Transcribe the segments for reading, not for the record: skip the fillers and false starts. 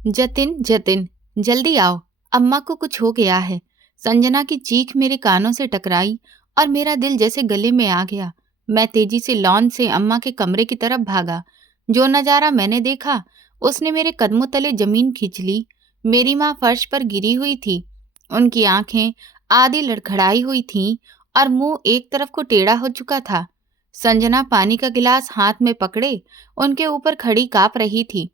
जतिन जतिन, जल्दी आओ, अम्मा को कुछ हो गया है। संजना की चीख मेरे कानों से टकराई और मेरा दिल जैसे गले में आ गया। मैं तेजी से लॉन से अम्मा के कमरे की तरफ भागा। जो नजारा मैंने देखा उसने मेरे कदमों तले जमीन खींच ली। मेरी माँ फर्श पर गिरी हुई थी। उनकी आंखें आधी लड़खड़ाई हुई थीं और मुंह एक तरफ को टेढ़ा हो चुका था। संजना पानी का गिलास हाथ में पकड़े उनके ऊपर खड़ी कांप रही थी।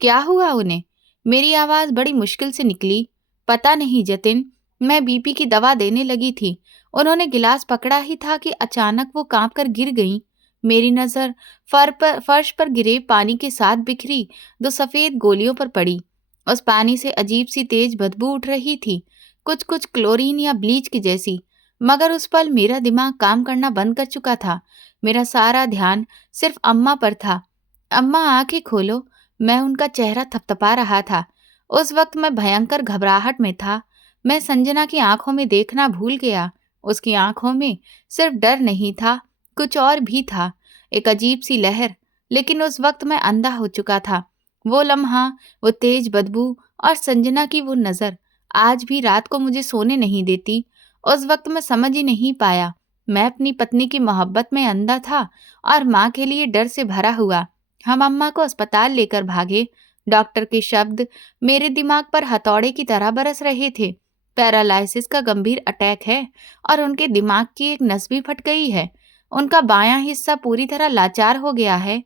क्या हुआ उन्हें? मेरी आवाज बड़ी मुश्किल से निकली। पता नहीं जतिन, मैं बीपी की दवा देने लगी थी। उन्होंने गिलास पकड़ा ही था कि अचानक वो कांप कर गिर गईं। मेरी नजर फर्श पर गिरे पानी के साथ बिखरी दो सफेद गोलियों पर पड़ी। उस पानी से अजीब सी तेज बदबू उठ रही थी, कुछ कुछ क्लोरीन या ब्लीच की जैसी। मगर उस पल मेरा दिमाग काम करना बंद कर चुका था। मेरा सारा ध्यान सिर्फ अम्मा पर था। अम्मा, आंखें खोलो। मैं उनका चेहरा थपथपा रहा था। उस वक्त मैं भयंकर घबराहट में था। मैं संजना की आंखों में देखना भूल गया। उसकी आंखों में सिर्फ डर नहीं था, कुछ और भी था, एक अजीब सी लहर। लेकिन उस वक्त मैं अंधा हो चुका था। वो लम्हा, वो तेज बदबू और संजना की वो नजर आज भी रात को मुझे सोने नहीं देती। उस वक्त मैं समझ ही नहीं पाया। मैं अपनी पत्नी की मोहब्बत में अंधा था और माँ के लिए डर से भरा हुआ। हम अम्मा को अस्पताल लेकर भागे। डॉक्टर के शब्द मेरे दिमाग पर हथौड़े की तरह बरस रहे थे। पैरालाइसिस का गंभीर अटैक है और उनके दिमाग की एक नस भी फट गई है। उनका बायां हिस्सा पूरी तरह लाचार हो गया है।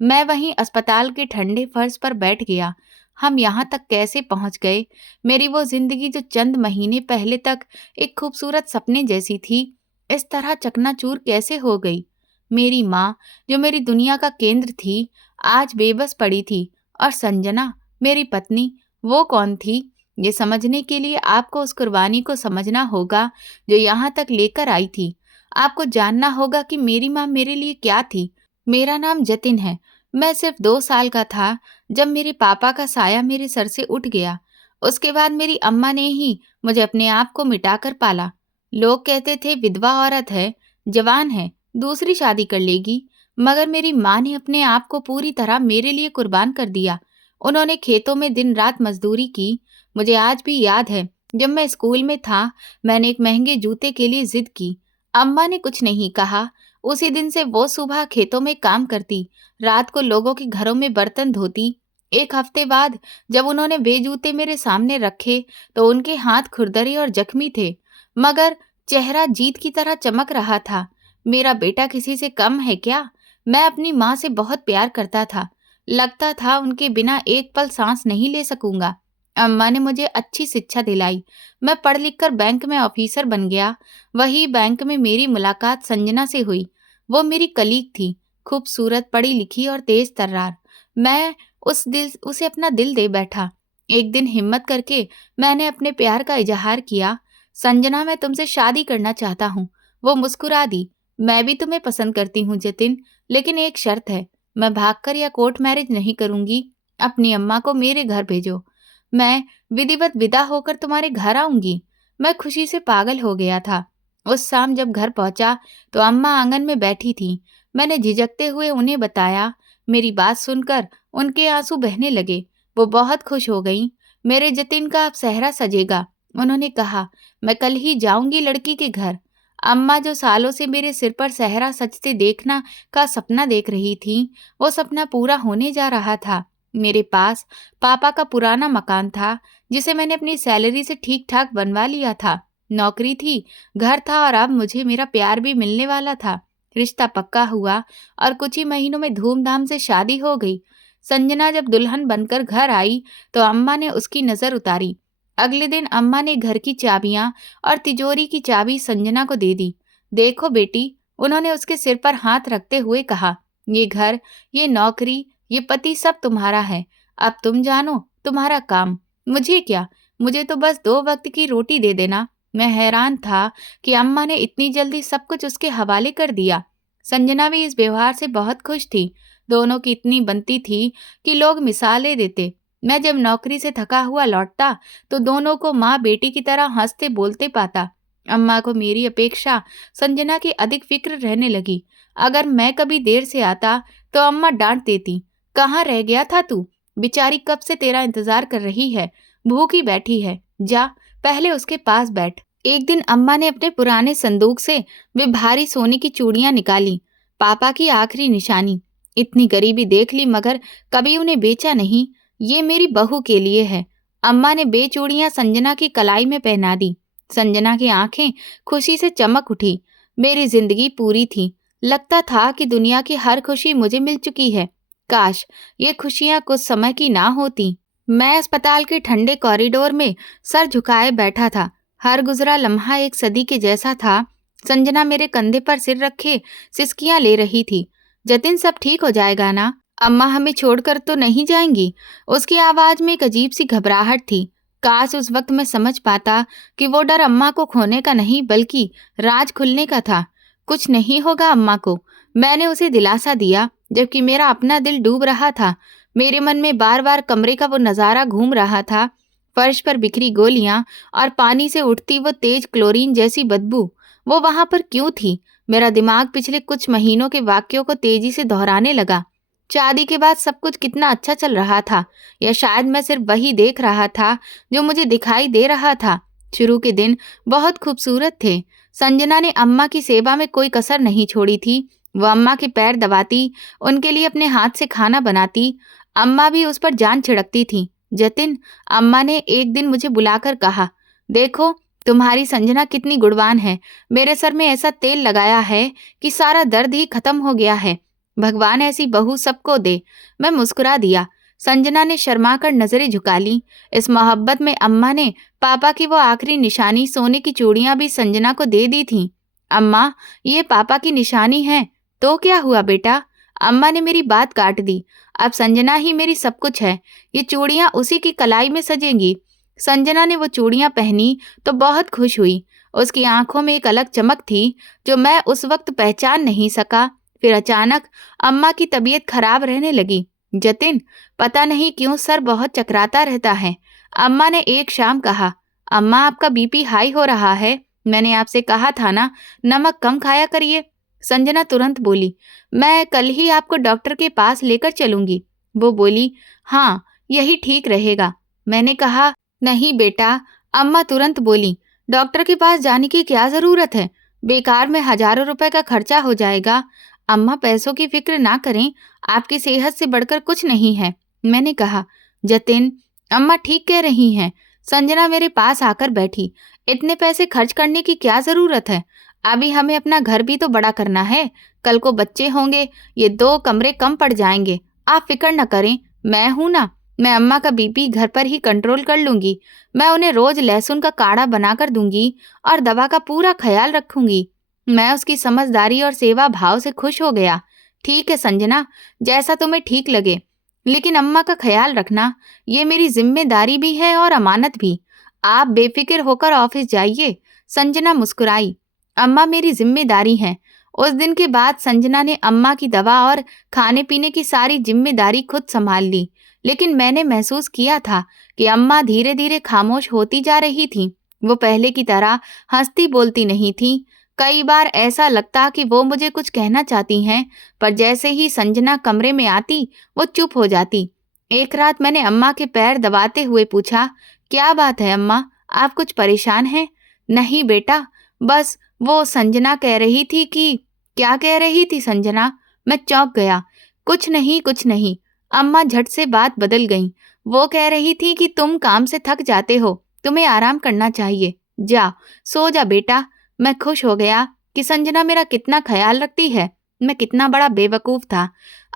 मैं वहीं अस्पताल के ठंडे फर्श पर बैठ गया। हम यहाँ तक कैसे पहुँच गए? मेरी वो जिंदगी जो चंद महीने पहले तक एक खूबसूरत सपने जैसी थी, इस तरह चकनाचूर कैसे हो गई? मेरी माँ, जो मेरी दुनिया का केंद्र थी, आज बेबस पड़ी थी। और संजना, मेरी पत्नी, वो कौन थी? ये समझने के लिए आपको उस कुर्बानी को समझना होगा जो यहाँ तक लेकर आई थी। आपको जानना होगा कि मेरी माँ मेरे लिए क्या थी। मेरा नाम जतिन है। मैं सिर्फ 2 साल का था जब मेरे पापा का साया मेरे सर से उठ गया। उसके बाद मेरी अम्मा ने ही मुझे अपने आप को मिटाकर पाला। लोग कहते थे विधवा औरत है, जवान है, दूसरी शादी कर लेगी। मगर मेरी माँ ने अपने आप को पूरी तरह मेरे लिए कुर्बान कर दिया। उन्होंने खेतों में दिन रात मजदूरी की। मुझे आज भी याद है, जब मैं स्कूल में था, मैंने एक महंगे जूते के लिए जिद की। अम्मा ने कुछ नहीं कहा। उसी दिन से वो सुबह खेतों में काम करती, रात को लोगों के घरों में बर्तन धोती। एक हफ्ते बाद जब उन्होंने वे जूते मेरे सामने रखे तो उनके हाथ खुरदरे और जख्मी थे, मगर चेहरा जीत की तरह चमक रहा था। मेरा बेटा किसी से कम है क्या? मैं अपनी माँ से बहुत प्यार करता था। लगता था उनके बिना एक पल सांस नहीं ले सकूंगा। अम्मा ने मुझे अच्छी शिक्षा दिलाई। मैं पढ़ लिख कर बैंक में ऑफिसर बन गया। वही बैंक में मेरी मुलाकात संजना से हुई। वो मेरी कलीग थी, खूबसूरत, पढ़ी लिखी और तेज तर्रार। मैं उसे अपना दिल दे बैठा। एक दिन हिम्मत करके मैंने अपने प्यार का इजहार किया। संजना, मैं तुमसे शादी करना चाहता हूँ। वो मुस्कुरा दी। मैं भी तुम्हें पसंद करती हूँ जतिन, लेकिन एक शर्त है। मैं भागकर या कोर्ट मैरिज नहीं करूंगी। अपनी अम्मा को मेरे घर भेजो। मैं विधिवत विदा होकर तुम्हारे घर आऊंगी। मैं खुशी से पागल हो गया था। उस शाम जब घर पहुंचा तो अम्मा आंगन में बैठी थी। मैंने झिझकते हुए उन्हें बताया। मेरी बात सुनकर उनके आंसू बहने लगे। वो बहुत खुश हो गईं। मेरे जतिन का अब सेहरा सजेगा, उन्होंने कहा। मैं कल ही जाऊंगी लड़की के घर। अम्मा, जो सालों से मेरे सिर पर सेहरा सजते देखना का सपना देख रही थी, वो सपना पूरा होने जा रहा था। मेरे पास पापा का पुराना मकान था, जिसे मैंने अपनी सैलरी से ठीक ठाक बनवा लिया था। नौकरी थी, घर था और अब मुझे मेरा प्यार भी मिलने वाला था। रिश्ता पक्का हुआ और कुछ ही महीनों में धूमधाम से शादी हो गई। संजना जब दुल्हन बनकर घर आई तो अम्मा ने उसकी नजर उतारी। अगले दिन अम्मा ने घर की चाबियां और तिजोरी की चाबी संजना को दे दी। देखो बेटी, उन्होंने उसके सिर पर हाथ रखते हुए कहा, ये घर, ये नौकरी, ये पति सब तुम्हारा है। अब तुम जानो तुम्हारा काम। मुझे क्या, मुझे तो बस 2 वक्त की रोटी दे देना। मैं हैरान था कि अम्मा ने इतनी जल्दी सब कुछ उसके हवाले कर दिया। संजना भी इस व्यवहार से बहुत खुश थी। दोनों की इतनी बनती थी कि लोग मिसालें देते। मैं जब नौकरी से थका हुआ लौटता तो दोनों को माँ बेटी की तरह हंसते बोलते पाता। अम्मा को मेरी अपेक्षा संजना की अधिक फिक्र रहने लगी। अगर मैं कभी देर से आता तो अम्मा डांट देती, कहाँ रह गया था तू? बेचारी कब से तेरा इंतजार कर रही है, भूखी बैठी है, जा पहले उसके पास बैठ। एक दिन अम्मा ने अपने पुराने संदूक से वे भारी सोने की चूड़ियां निकाली, पापा की आखिरी निशानी। इतनी गरीबी देख ली मगर कभी उन्हें बेचा नहीं। ये मेरी बहू के लिए है। अम्मा ने बेचूड़ियां संजना की कलाई में पहना दी। संजना की आंखें खुशी से चमक उठी। मेरी जिंदगी पूरी थी। लगता था कि दुनिया की हर खुशी मुझे मिल चुकी है। काश ये खुशियां कुछ समय की ना होती। मैं अस्पताल के ठंडे कॉरिडोर में सर झुकाए बैठा था। हर गुजरा लम्हा एक सदी के जैसा था। संजना मेरे कंधे पर सिर रखे सिसकियां ले रही थी। जतिन, सब ठीक हो जाएगा ना? अम्मा हमें छोड़कर तो नहीं जाएंगी? उसकी आवाज में एक अजीब सी घबराहट थी। काश उस वक्त मैं समझ पाता कि वो डर अम्मा को खोने का नहीं बल्कि राज खुलने का था। कुछ नहीं होगा अम्मा को, मैंने उसे दिलासा दिया, जबकि मेरा अपना दिल डूब रहा था। मेरे मन में बार बार कमरे का वो नजारा घूम रहा था। फर्श पर बिखरी गोलियां और पानी से उठती वो तेज क्लोरीन जैसी बदबू। वो वहां पर क्यों थी? मेरा दिमाग पिछले कुछ महीनों के वाक्यों को तेजी से दोहराने लगा। शादी के बाद सब कुछ कितना अच्छा चल रहा था, या शायद मैं सिर्फ वही देख रहा था जो मुझे दिखाई दे रहा था। शुरू के दिन बहुत खूबसूरत थे। संजना ने अम्मा की सेवा में कोई कसर नहीं छोड़ी थी। वो अम्मा के पैर दबाती, उनके लिए अपने हाथ से खाना बनाती। अम्मा भी उस पर जान छिड़कती थी। जतिन, अम्मा ने एक दिन मुझे बुलाकर कहा, देखो तुम्हारी संजना कितनी गुणवान है। मेरे सर में ऐसा तेल लगाया है कि सारा दर्द ही खत्म हो गया है। भगवान ऐसी बहू सबको दे। मैं मुस्कुरा दिया। संजना ने शर्मा कर नजरें झुका ली। इस मोहब्बत में अम्मा ने पापा की वो आखिरी निशानी सोने की चूड़ियां भी संजना को दे दी थीं। अम्मा, ये पापा की निशानी है तो क्या हुआ बेटा? अम्मा ने मेरी बात काट दी। अब संजना ही मेरी सब कुछ है। ये चूड़ियां उसी की कलाई में सजेंगी। संजना ने वो चूड़ियां पहनी तो बहुत खुश हुई। उसकी आंखों में एक अलग चमक थी जो मैं उस वक्त पहचान नहीं सका। फिर अचानक अम्मा की तबीयत खराब रहने लगी। जतिन, पता नहीं क्यों सर बहुत चकराता रहता है। अम्मा ने एक शाम कहा, अम्मा आपका बीपी हाई हो रहा है। मैंने आपसे कहा था ना, नमक कम खाया करिए। संजना तुरंत बोली, मैं कल ही आपको डॉक्टर के पास लेकर चलूंगी। वो बोली, हाँ यही ठीक रहेगा। मैंने कहा, नहीं बेटा। अम्मा तुरंत बोली, डॉक्टर के पास जाने की क्या जरूरत है? बेकार में हजारों रुपए का खर्चा हो जाएगा। अम्मा, पैसों की फिक्र ना करें, आपकी सेहत से बढ़कर कुछ नहीं है। मैंने कहा, जतिन, अम्मा ठीक कह रही हैं। संजना मेरे पास आकर बैठी। इतने पैसे खर्च करने की क्या जरूरत है? अभी हमें अपना घर भी तो बड़ा करना है। कल को बच्चे होंगे, ये 2 कमरे कम पड़ जाएंगे। आप फिक्र न करें, मैं हूं ना। मैं अम्मा का बीपी घर पर ही कंट्रोल कर लूंगी। मैं उन्हें रोज लहसुन का काढ़ा बनाकर दूंगी और दवा का पूरा ख्याल रखूंगी। मैं उसकी समझदारी और सेवा भाव से खुश हो गया। ठीक है संजना, जैसा तुम्हें ठीक लगे, लेकिन अम्मा का ख्याल रखना, ये मेरी जिम्मेदारी भी है और अमानत भी। आप बेफिक्र होकर ऑफिस जाइए। संजना मुस्कुराई। अम्मा मेरी जिम्मेदारी है। उस दिन के बाद संजना ने अम्मा की दवा और खाने पीने की सारी जिम्मेदारी खुद संभाल ली। लेकिन मैंने महसूस किया था कि अम्मा धीरे धीरे खामोश होती जा रही थी। वो पहले की तरह हंसती बोलती नहीं थी। कई बार ऐसा लगता कि वो मुझे कुछ कहना चाहती हैं, पर जैसे ही संजना कमरे में आती वो चुप हो जाती। एक रात मैंने अम्मा के पैर दबाते हुए पूछा, क्या बात है अम्मा, आप कुछ परेशान हैं? नहीं बेटा, बस वो संजना कह रही थी कि। क्या कह रही थी संजना? मैं चौंक गया। कुछ नहीं कुछ नहीं। अम्मा झट से बात बदल गईं। वो कह रही थी कि तुम काम से थक जाते हो, तुम्हें आराम करना चाहिए। जा सो जा बेटा। मैं खुश हो गया कि संजना मेरा कितना ख्याल रखती है। मैं कितना बड़ा बेवकूफ था।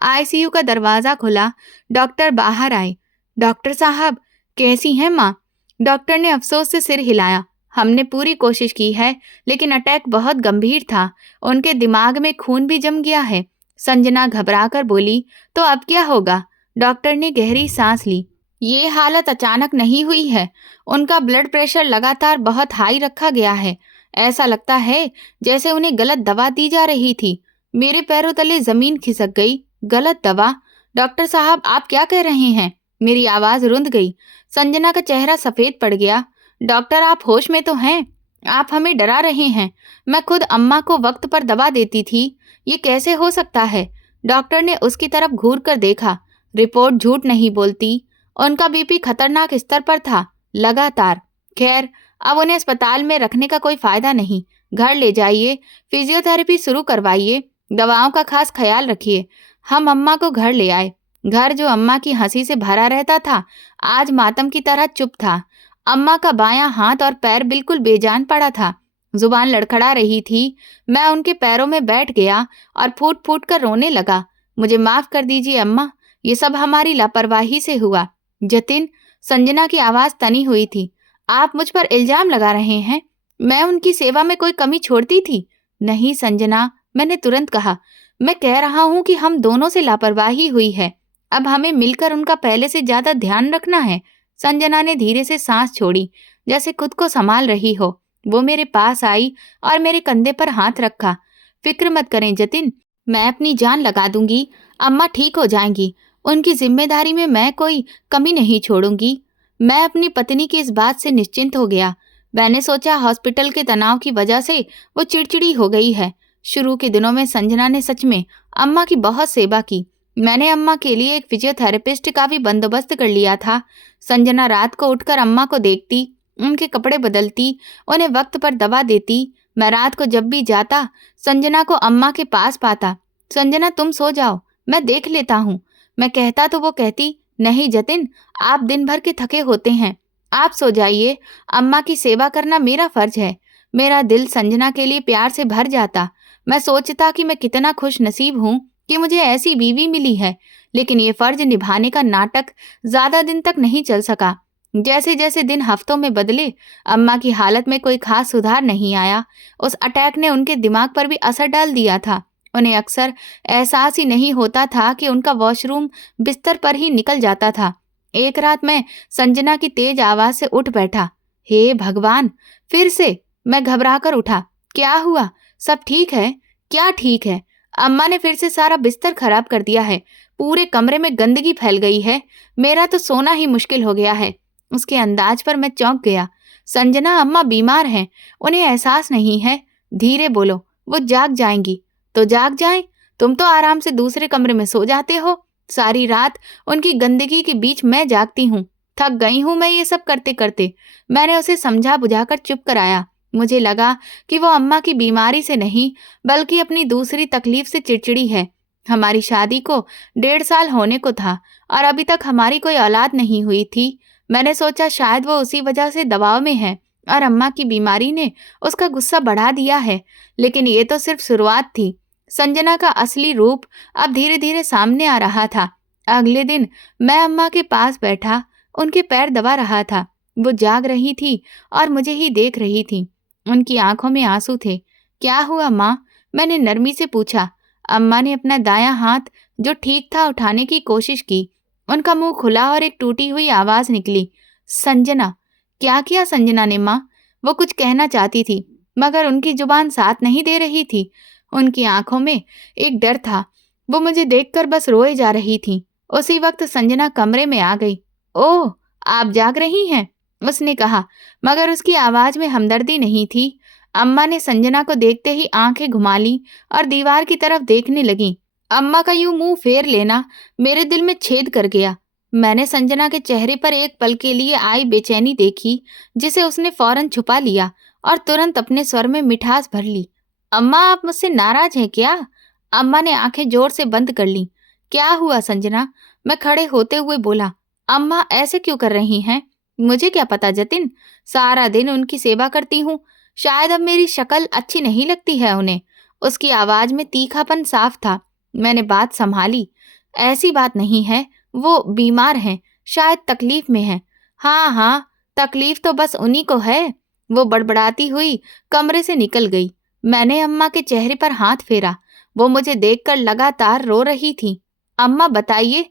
आईसीयू का दरवाजा खुला। डॉक्टर बाहर आए। डॉक्टर साहब, कैसी हैं माँ? डॉक्टर ने अफसोस से सिर हिलाया। हमने पूरी कोशिश की है, लेकिन अटैक बहुत गंभीर था। उनके दिमाग में खून भी जम गया है। संजना घबराकर बोली, तो अब क्या होगा? डॉक्टर ने गहरी सांस ली। ये हालत अचानक नहीं हुई है। उनका ब्लड प्रेशर लगातार बहुत हाई रखा गया है। ऐसा लगता है जैसे उन्हें गलत दवा दी जा रही थी। मेरे पैरों तले जमीन खिसक गई। गलत दवा? डॉक्टर साहब, आप क्या कह रहे हैं? मेरी आवाज रुंध गई। संजना का चेहरा सफेद पड़ गया। डॉक्टर, आप होश में तो हैं? आप हमें डरा रहे हैं। मैं खुद अम्मा को वक्त पर दवा देती थी। ये कैसे हो सकता है? डॉक्टर ने उसकी तरफ घूर कर देखा। रिपोर्ट झूठ नहीं बोलती। उनका बीपी खतरनाक स्तर पर था, लगातार। खैर, अब उन्हें अस्पताल में रखने का कोई फायदा नहीं। घर ले जाइए, फिजियोथेरेपी शुरू करवाइए, दवाओं का खास ख्याल रखिए। हम अम्मा को घर ले आए। घर जो अम्मा की हंसी से भरा रहता था, आज मातम की तरह चुप था। अम्मा का बायां हाथ और पैर बिल्कुल बेजान पड़ा था। जुबान लड़खड़ा रही थी। मैं उनके पैरों में बैठ गया और फूट फूट कर रोने लगा। मुझे माफ कर दीजिए अम्मा, ये सब हमारी लापरवाही से हुआ। जतिन, संजना की आवाज तनी हुई थी। आप मुझ पर इल्जाम लगा रहे हैं? मैं उनकी सेवा में कोई कमी छोड़ती थी? नहीं संजना, मैंने तुरंत कहा। मैं कह रहा हूं कि हम दोनों से लापरवाही हुई है। अब हमें मिलकर उनका पहले से ज्यादा ध्यान रखना है। संजना ने धीरे से सांस छोड़ी, जैसे खुद को संभाल रही हो। वो मेरे पास आई और मेरे कंधे पर हाथ रखा। फिक्र मत करें जतिन, मैं अपनी जान लगा दूंगी। अम्मा ठीक हो जाएंगी। उनकी जिम्मेदारी में मैं कोई कमी नहीं छोड़ूंगी। मैं अपनी पत्नी की इस बात से निश्चिंत हो गया। मैंने सोचा हॉस्पिटल के तनाव की वजह से वो चिड़चिड़ी हो गई है। शुरू के दिनों में संजना ने सच में अम्मा की बहुत सेवा की। मैंने अम्मा के लिए एक फिजियोथेरेपिस्ट का भी बंदोबस्त कर लिया था। संजना रात को उठकर अम्मा को देखती, उनके कपड़े बदलती, उन्हें वक्त पर दवा देती। मैं रात को जब भी जाता, संजना को अम्मा के पास पाता। संजना तुम सो जाओ, मैं देख लेता हूँ। मैं कहता तो वो कहती, नहीं जतिन, आप दिन भर के थके होते हैं, आप सो जाइए। अम्मा की सेवा करना मेरा फर्ज है। मेरा दिल संजना के लिए प्यार से भर जाता। मैं सोचता कि मैं कितना खुश नसीब हूँ कि मुझे ऐसी बीवी मिली है। लेकिन ये फर्ज निभाने का नाटक ज्यादा दिन तक नहीं चल सका। जैसे जैसे दिन हफ्तों में बदले, अम्मा की हालत में कोई खास सुधार नहीं आया। उस अटैक ने उनके दिमाग पर भी असर डाल दिया था। उन्हें अक्सर एहसास ही नहीं होता था कि उनका वॉशरूम बिस्तर पर ही निकल जाता था। एक रात मैं संजना की तेज आवाज से उठ बैठा। हे भगवान! फिर से मैं घबराकर उठा। क्या हुआ? सब ठीक है? क्या ठीक है? अम्मा ने फिर से सारा बिस्तर खराब कर दिया है। पूरे कमरे में गंदगी फैल गई है। मेरा तो सोना ही मुश्किल हो गया है। उसके अंदाज पर मैं चौंक गया। संजना, अम्मा बीमार हैं, उन्हें एहसास नहीं है। धीरे बोलो, वो जाग जाएंगी। तो जाग जाएं। तुम तो आराम से दूसरे कमरे में सो जाते हो। सारी रात उनकी गंदगी के बीच मैं जागती हूँ। थक गई हूँ मैं ये सब करते करते। मैंने उसे समझा बुझाकर चुप कराया। मुझे लगा कि वो अम्मा की बीमारी से नहीं, बल्कि अपनी दूसरी तकलीफ से चिड़चिड़ी है। हमारी शादी को 1.5 साल होने को था और अभी तक हमारी कोई औलाद नहीं हुई थी। मैंने सोचा शायद वो उसी वजह से दबाव में है और अम्मा की बीमारी ने उसका गुस्सा बढ़ा दिया है। लेकिन ये तो सिर्फ शुरुआत थी। संजना का असली रूप अब धीरे धीरे सामने आ रहा था। अगले दिन मैं अम्मा के पास बैठा, उनके पैर दबा रहा था। वो जाग रही थी और मुझे ही देख रही थी। उनकी आंखों में आंसू थे। क्या हुआ माँ? मैंने नरमी से पूछा। अम्मा ने अपना दायां हाथ जो ठीक था उठाने की कोशिश की। उनका मुंह खुला और एक टूटी हुई आवाज निकली, संजना। क्या किया संजना ने माँ? वो कुछ कहना चाहती थी, मगर उनकी जुबान साथ नहीं दे रही थी। उनकी आंखों में एक डर था। वो मुझे देखकर बस रोए जा रही थी। उसी वक्त संजना कमरे में आ गई। ओह, आप जाग रही हैं? उसने कहा, मगर उसकी आवाज में हमदर्दी नहीं थी। अम्मा ने संजना को देखते ही आंखें घुमा ली और दीवार की तरफ देखने लगी। अम्मा का यूं मुंह फेर लेना मेरे दिल में छेद कर गया। मैंने संजना के चेहरे पर एक पल के लिए आई बेचैनी देखी, जिसे उसने फौरन छुपा लिया और तुरंत अपने स्वर में मिठास भर ली। अम्मा, आप मुझसे नाराज हैं क्या? अम्मा ने आंखें जोर से बंद कर ली। क्या हुआ संजना? मैं खड़े होते हुए बोला। अम्मा ऐसे क्यों कर रही हैं? मुझे क्या पता जतिन, सारा दिन उनकी सेवा करती हूँ। शायद अब मेरी शक्ल अच्छी नहीं लगती है उन्हें। उसकी आवाज में तीखापन साफ था। मैंने बात संभाली। ऐसी बात नहीं है, वो बीमार हैं, शायद तकलीफ में हैं। हाँ हाँ, तकलीफ तो बस उन्हीं को है। वो बड़बड़ाती हुई कमरे से निकल गई। मैंने अम्मा के चेहरे पर हाथ फेरा। वो मुझे देखकर लगातार रो रही थी। अम्मा बताइए,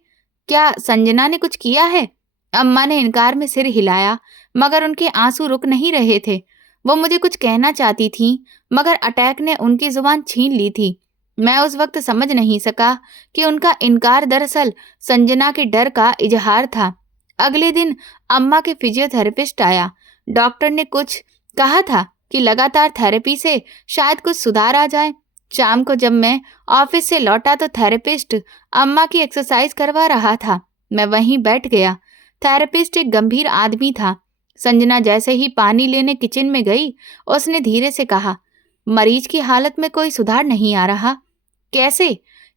क्या संजना ने कुछ किया है? अम्मा ने इनकार में सिर हिलाया, मगर उनके आंसू रुक नहीं रहे थे। वो मुझे कुछ कहना चाहती थी, मगर अटैक ने उनकी जुबान छीन ली थी। मैं उस वक्त समझ नहीं सका कि उनका इनकार दरअसल संजना के डर का इजहार था। अगले दिन अम्मा के फिजियोथेरेपिस्ट आया। डॉक्टर ने कुछ कहा था कि लगातार थेरेपी से शायद कुछ सुधार आ जाए। शाम को जब मैं ऑफिस से लौटा तो थेरेपिस्ट अम्मा की एक्सरसाइज करवा रहा था। मैं वहीं बैठ गया। थेरेपिस्ट एक गंभीर आदमी था। संजना जैसे ही पानी लेने किचन में गई, उसने धीरे से कहा, मरीज की हालत में कोई सुधार नहीं आ रहा। कैसे?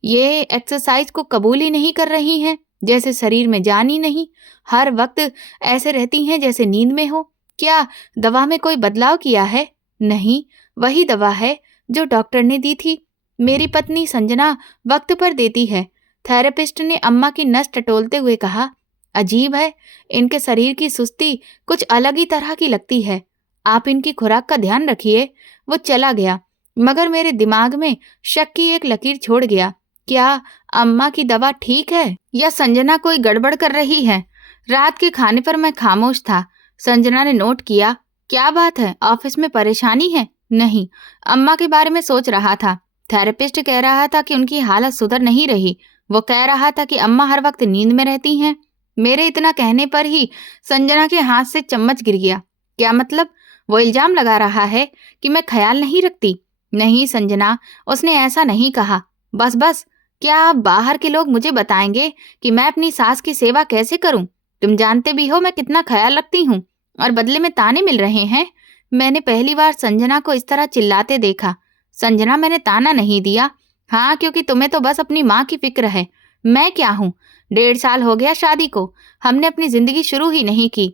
ये एक्सरसाइज को कबूल ही नहीं कर रही हैं, जैसे शरीर में जान ही नहीं। हर वक्त ऐसे रहती हैं जैसे नींद में हो। क्या दवा में कोई बदलाव किया है? नहीं, वही दवा है जो डॉक्टर ने दी थी। मेरी पत्नी संजना वक्त पर देती है। थेरेपिस्ट ने अम्मा की नस टटोलते हुए कहा, अजीब है, इनके शरीर की सुस्ती कुछ अलग ही तरह की लगती है। आप इनकी खुराक का ध्यान रखिए। वो चला गया, मगर मेरे दिमाग में शक की एक लकीर छोड़ गया। क्या अम्मा की दवा ठीक है या संजना कोई गड़बड़ कर रही है? रात के खाने पर मैं खामोश था। संजना ने नोट किया, क्या बात है, ऑफिस में परेशानी है? नहीं, अम्मा के बारे में सोच रहा था। थेरेपिस्ट कह रहा था कि उनकी हालत सुधर नहीं रही। वो कह रहा था कि अम्मा हर वक्त नींद में रहती हैं। मेरे इतना कहने पर ही संजना के हाथ से चम्मच गिर गया। क्या मतलब? वो इल्जाम लगा रहा है कि मैं ख्याल नहीं रखती। नहीं संजना, उसने ऐसा नहीं कहा। बस बस, क्या आप बाहर के लोग मुझे बताएंगे कि मैं अपनी सास की सेवा कैसे करूं? तुम जानते भी हो मैं कितना ख्याल रखती हूँ, और बदले में ताने मिल रहे हैं। मैंने पहली बार संजना को इस तरह चिल्लाते देखा। संजना, मैंने ताना नहीं दिया। हाँ, क्योंकि तुम्हें तो बस अपनी माँ की फिक्र है। मैं क्या हूँ? 1.5 साल हो गया शादी को, हमने अपनी जिंदगी शुरू ही नहीं की।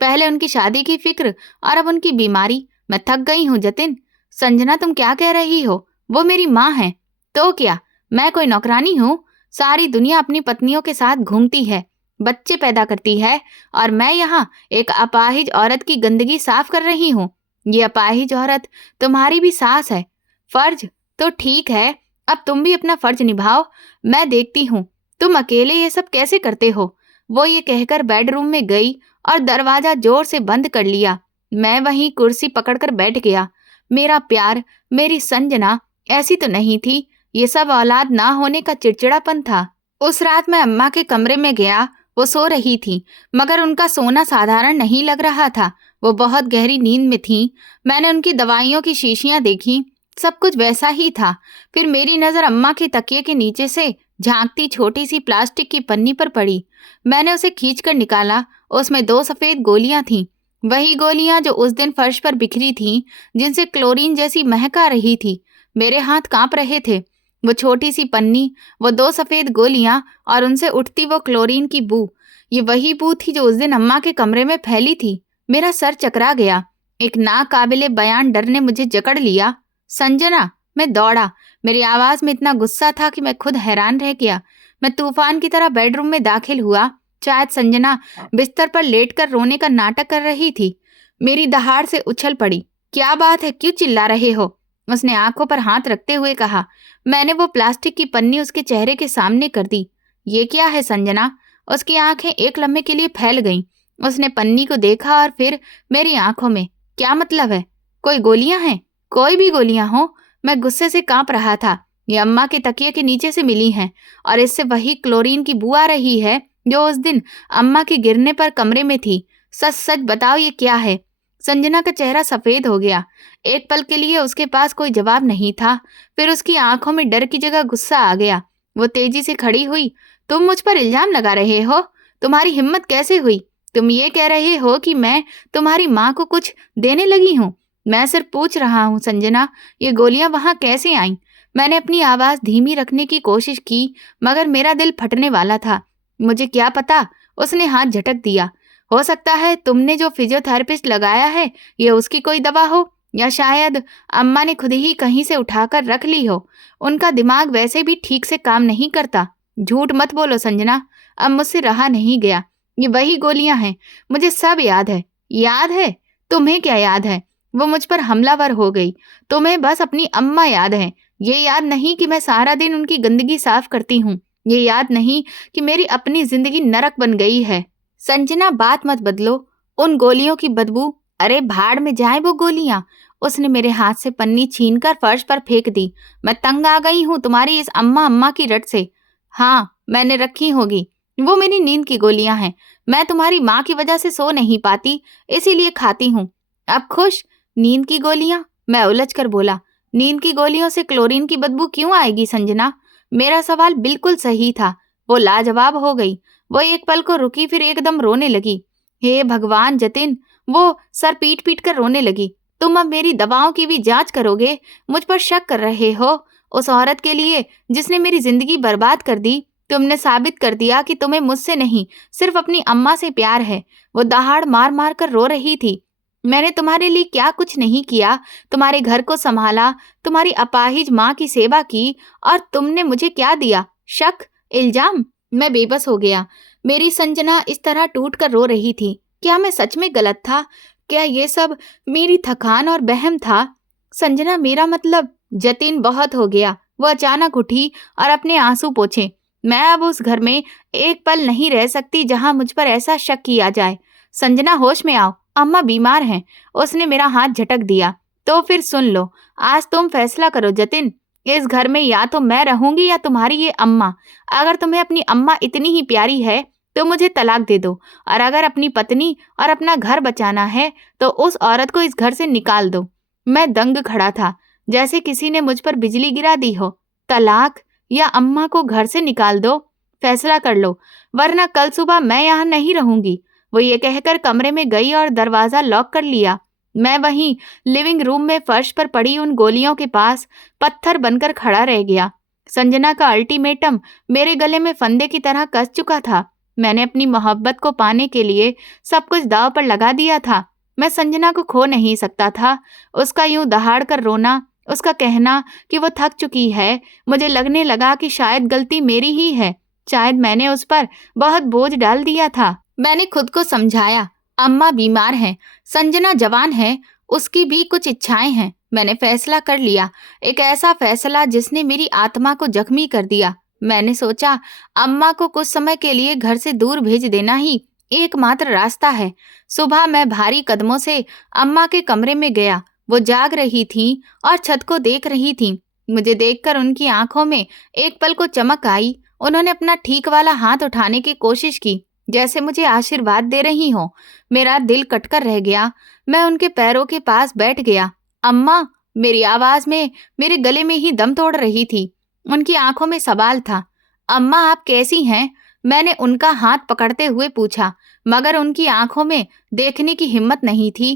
पहले उनकी शादी की फिक्र और अब उनकी बीमारी। मैं थक गई हूँ जतिन। संजना, तुम क्या कह रही हो? वो मेरी माँ है। तो क्या, मैं कोई नौकरानी हूँ? सारी दुनिया अपनी पत्नियों के साथ घूमती है, बच्चे पैदा करती है, और मैं यहाँ एक अपाहिज औरत की गंदगी साफ कर रही हूँ। ये अपाहिज औरत तुम्हारी भी सास है। फर्ज तो ठीक है, अब तुम भी अपना फर्ज निभाओ। मैं देखती हूँ तुम अकेले ये सब कैसे करते हो। वो ये कहकर बेडरूम में गई और दरवाजा जोर से बंद कर लिया। मैं वहीं कुर्सी पकड़कर बैठ गया। मेरा प्यार, मेरी संजना ऐसी तो नहीं थी। ये सब औलाद ना होने का चिड़चिड़ापन था। उस रात मैं अम्मा के कमरे में गया। वो सो रही थी, मगर उनका सोना साधारण नहीं लग रहा था। वो बहुत गहरी नींद में थी। मैंने उनकी दवाइयों की शीशियां देखी, सब कुछ वैसा ही था। फिर मेरी नजर अम्मा के तकिए के नीचे से झांकती छोटी सी प्लास्टिक की पन्नी पर पड़ी। मैंने उसे खींचकर निकाला। उसमें 2 सफेद गोलियां थीं, वही गोलियां जो उस दिन फर्श पर बिखरी थीं, जिनसे क्लोरीन जैसी महक आ रही थी। मेरे हाथ कांप रहे थे। वो छोटी सी पन्नी, वो 2 सफेद गोलियां और उनसे उठती वो क्लोरीन की बू, ये वही बू थी जो उस दिन अम्मा के कमरे में फैली थी। मेरा सर चकरा गया। एक नाकाबिले बयान डर ने मुझे जकड़ लिया। संजना, मैं दौड़ा। मेरी आवाज में इतना गुस्सा था कि मैं खुद हैरान रह गया। मैं तूफान की तरह बेडरूम में दाखिल हुआ। शायद संजना बिस्तर पर लेटकर रोने का नाटक कर रही थी। मेरी दहाड़ से उछल पड़ी। क्या बात है, क्यों चिल्ला रहे हो? उसने आंखों पर हाथ रखते हुए कहा। मैंने वो प्लास्टिक की पन्नी उसके चेहरे के सामने कर दी। ये क्या है संजना? उसकी आंखें एक लम्हे के लिए फैल गईं। उसने पन्नी को देखा और फिर मेरी आंखों में। क्या मतलब है? कोई गोलियां हैं? कोई भी गोलियां हो। मैं गुस्से से कांप रहा था। ये अम्मा के तकिए के नीचे से मिली हैं, और इससे वही क्लोरीन की बू आ रही है जो उस दिन अम्मा के गिरने पर कमरे में थी। सच सच बताओ, ये क्या है? संजना का चेहरा सफेद हो गया। एक पल के लिए उसके पास कोई जवाब नहीं था। फिर उसकी आंखों में डर की जगह गुस्सा आ गया। वो तेजी से खड़ी हुई। तुम मुझ पर इल्जाम लगा रहे हो? तुम्हारी हिम्मत कैसे हुई? तुम ये कह रहे हो कि मैं तुम्हारी माँ को कुछ देने लगी हूँ? मैं सिर्फ पूछ रहा हूँ संजना, ये गोलियां वहां कैसे आईं? मैंने अपनी आवाज धीमी रखने की कोशिश की, मगर मेरा दिल फटने वाला था। मुझे क्या पता? उसने हाथ झटक दिया। हो सकता है तुमने जो फिजियोथेरेपिस्ट लगाया है ये उसकी कोई दवा हो, या शायद अम्मा ने खुद ही कहीं से उठाकर रख ली हो। उनका दिमाग वैसे भी ठीक से काम नहीं करता। झूठ मत बोलो संजना, अब मुझसे रहा नहीं गया। ये वही गोलियां हैं, मुझे सब याद है। याद है? तुम्हें क्या याद है? वो मुझ पर हमलावर हो गई। तुम्हें बस अपनी अम्मा याद है। ये याद नहीं कि मैं सारा दिन उनकी गंदगी साफ करती हूँ। ये याद नहीं कि मेरी अपनी जिंदगी नरक बन गई है। संजना, बात मत बदलो। उन गोलियों की बदबू, अरे भाड़ में जाए वो गोलियां। उसने मेरे हाथ से पन्नी छीनकर फर्श पर फेंक दी। मैं तंग आ गई हूँ तुम्हारी इस अम्मा अम्मा की रट से। हाँ, मैंने रखी होगी। वो मेरी नींद की गोलियां हैं। मैं तुम्हारी माँ की वजह से सो नहीं पाती, इसीलिए खाती हूँ। अब खुश? नींद की गोलियां? मैं उलझ कर बोला। नींद की गोलियों से क्लोरीन की बदबू क्यों आएगी संजना? मेरा सवाल बिल्कुल सही था। वो लाजवाब हो गई। वो एक पल को रुकी, फिर एकदम रोने लगी। हे भगवान जतिन, वो सर पीट पीट कर रोने लगी। तुम अब मेरी दवाओं की भी जांच करोगे? मुझ पर शक कर रहे हो? उस औरत के लिए जिसने मेरी जिंदगी बर्बाद कर दी, तुमने साबित कर दिया कि तुम्हें मुझसे नहीं, सिर्फ अपनी अम्मा से प्यार है। वो दहाड़ मार मार कर रो रही थी। मैंने तुम्हारे लिए क्या कुछ नहीं किया? तुम्हारे घर को संभाला, तुम्हारी अपाहिज माँ की सेवा की, और तुमने मुझे क्या दिया? शक, इल्जाम। मैं बेबस हो गया। मेरी संजना इस तरह टूट कर रो रही थी। क्या मैं सच में गलत था? क्या ये सब मेरी थकान और वहम था? संजना, मेरा मतलब। जतिन, बहुत हो गया। वो अचानक उठी और अपने आंसू पोंछे। मैं अब उस घर में एक पल नहीं रह सकती जहां मुझ पर ऐसा शक किया जाए। संजना, होश में आओ, अम्मा बीमार हैं। उसने मेरा हाथ झटक दिया। तो फिर सुन लो, आज तुम फैसला करो जतिन। इस घर में या तो मैं रहूंगी या तुम्हारी ये अम्मा। अगर तुम्हें अपनी अम्मा इतनी ही प्यारी है तो मुझे तलाक दे दो, और अगर अपनी पत्नी और अपना घर बचाना है तो उस औरत को इस घर से निकाल दो। मैं दंग खड़ा था, जैसे किसी ने मुझ पर बिजली गिरा दी हो। तलाक या अम्मा को घर से निकाल दो? फैसला कर लो, वरना कल सुबह मैं यहाँ नहीं रहूंगी। वो ये कहकर कमरे में गई और दरवाजा लॉक कर लिया। मैं वहीं लिविंग रूम में फर्श पर पड़ी उन गोलियों के पास पत्थर बनकर खड़ा रह गया। संजना का अल्टीमेटम मेरे गले में फंदे की तरह कस चुका था। मैंने अपनी मोहब्बत को पाने के लिए सब कुछ दांव पर लगा दिया था। मैं संजना को खो नहीं सकता था। उसका यूं दहाड़ कर रोना, उसका कहना कि वो थक चुकी है, मुझे लगने लगा कि शायद गलती मेरी ही है। शायद मैंने उस पर बहुत बोझ डाल दिया था। मैंने खुद को समझाया, अम्मा बीमार हैं, संजना जवान है, उसकी भी कुछ इच्छाएं हैं। मैंने फैसला कर लिया, एक ऐसा फैसला जिसने मेरी आत्मा को जख्मी कर दिया। मैंने सोचा, अम्मा को कुछ समय के लिए घर से दूर भेज देना ही एकमात्र रास्ता है। सुबह मैं भारी कदमों से अम्मा के कमरे में गया। वो जाग रही थीं और छत को देख रही थीं। मुझे देखकर उनकी आंखों में एक पल को चमक आई। उन्होंने अपना ठीक वाला हाथ उठाने की कोशिश की, जैसे मुझे आशीर्वाद दे रही हो। मेरा दिल कटकर रह गया। मैं उनके पैरों के पास बैठ गया। अम्मा, मेरी आवाज में मेरे गले में ही दम तोड़ रही थी। उनकी आंखों में सवाल था। अम्मा, आप कैसी हैं? मैंने उनका हाथ पकड़ते हुए पूछा, मगर उनकी आंखों में देखने की हिम्मत नहीं थी।